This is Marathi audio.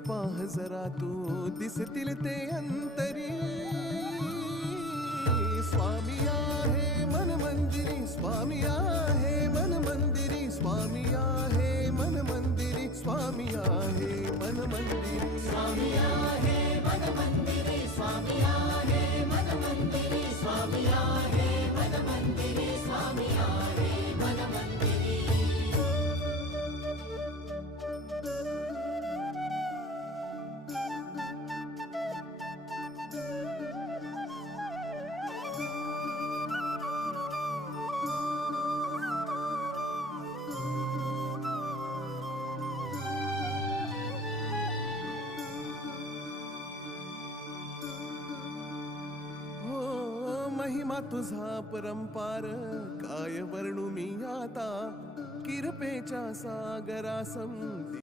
पाह जरा तू दिसतील ते अंतरी. स्वामी आहे मन मंदिरी, स्वामी आहे मन मंदिरी, स्वामी आहे मन मंदिरी, स्वामी आहे मन मंदिरी. स्वामी आहे मन मंदिरी, स्वामी आहे मन मंदिरी, स्वामी आहे मन मंदिरी, स्वामी आहे मन मंदिरी. महिमा तुझा परंपार काय वर्णू मी आता. किरपेच्या सागरासम